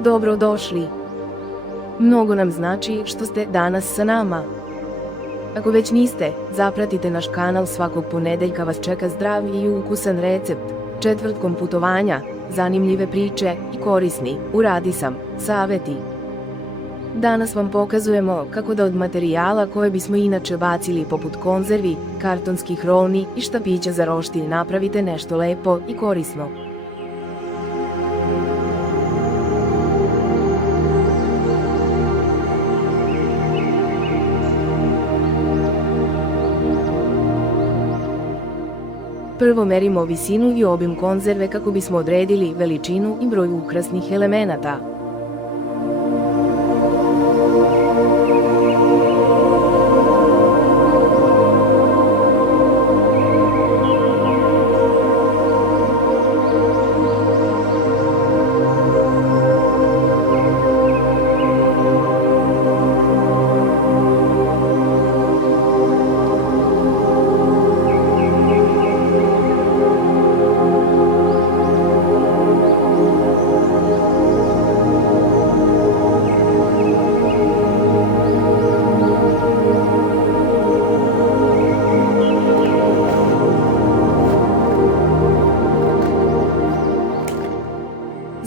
Dobrodošli. Mnogo nam znači što ste danas sa nama. Ako već niste, zapratite naš kanal, svakog ponedeljka vas čeka zdrav i ukusan recept, četvrtkom putovanja, zanimljive priče i korisni, uradi sam, saveti. Danas vam pokazujemo kako da od materijala koje bismo inače bacili poput konzervi, kartonskih rolni i štapića za roštilj napravite nešto lepo i korisno. Prvo merimo visinu i obim konzerve kako bismo odredili veličinu i broj ukrasnih elemenata.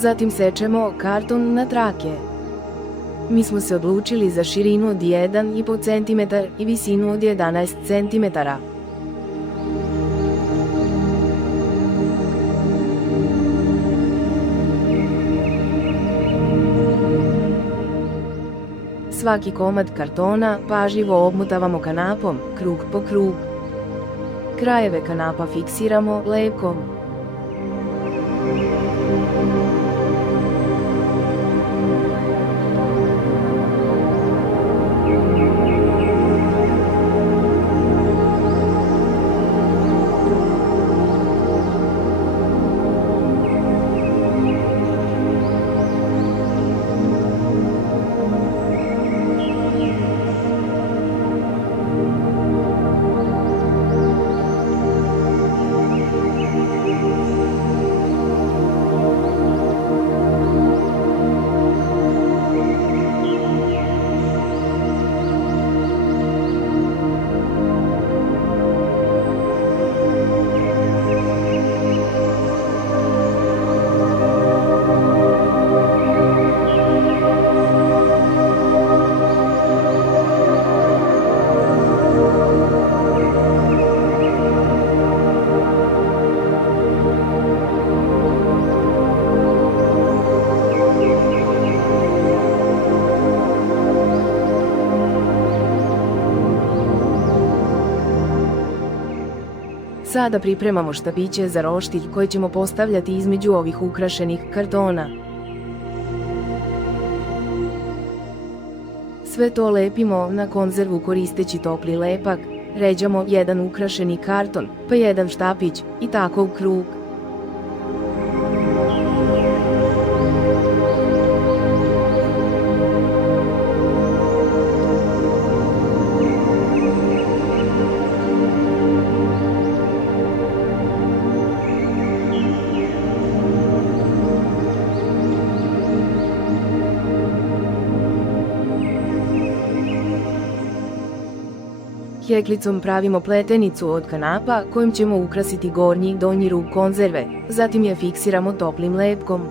Zatim sečemo karton na trake. Mi smo se odlučili za širinu od 1,5 cm i visinu od 11 cm. Svaki komad kartona pažljivo obmotavamo kanapom, krug po krug. Krajeve kanapa fiksiramo lepkom. Sada pripremamo štapiće za roštilj koje ćemo postavljati između ovih ukrašenih kartona. Sve to lepimo na konzervu koristeći topli lepak, ređamo jedan ukrašeni karton, pa jedan štapić i tako u krug. Jeklicom pravimo pletenicu od kanapa kojim ćemo ukrasiti gornji i donji rub konzerve, zatim je fiksiramo toplim lepkom.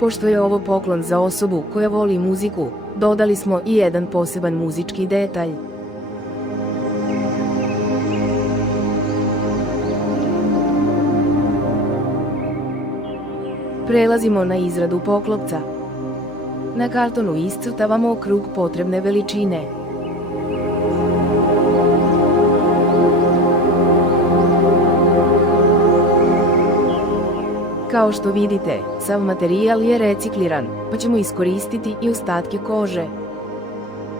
Pošto je ovo poklon za osobu koja voli muziku, dodali smo i jedan poseban muzički detalj. Prelazimo na izradu poklopca. Na kartonu iscrtavamo krug potrebne veličine. Kao što vidite, sav materijal je recikliran, pa ćemo iskoristiti i ostatke kože.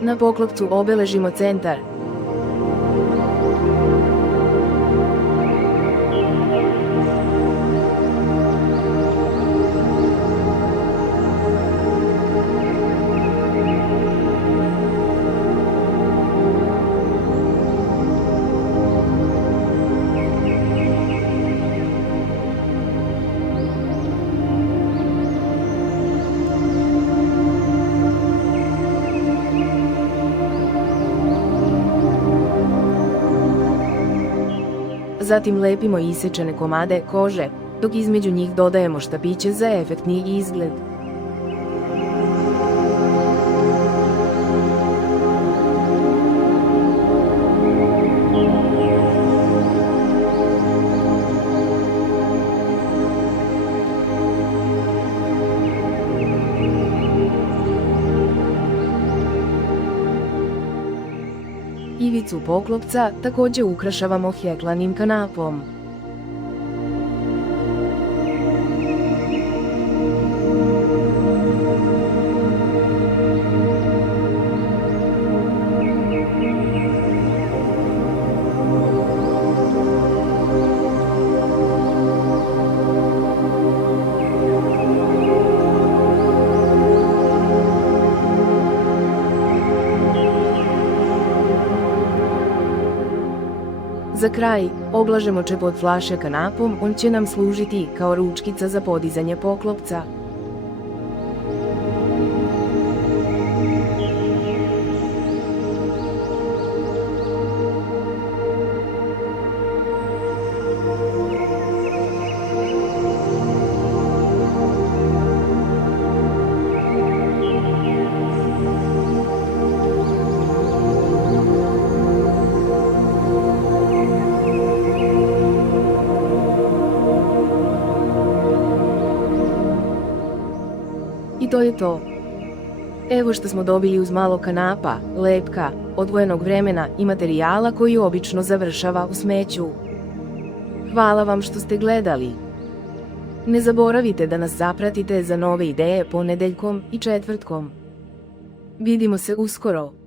Na poklopcu obeležimo centar. Zatim lepimo isečene komade kože, dok između njih dodajemo štapiće za efektniji izgled. Ivicu poklopca također ukrašavamo heklanim kanapom. Za kraj, oblažemo čep od flaše kanapom, on će nam služiti kao ručkica za podizanje poklopca. I to je to. Evo što smo dobili uz malo kanapa, lepka, odvojenog vremena i materijala koji obično završava u smeću. Hvala vam što ste gledali. Ne zaboravite da nas zapratite za nove ideje ponedeljkom i četvrtkom. Vidimo se uskoro.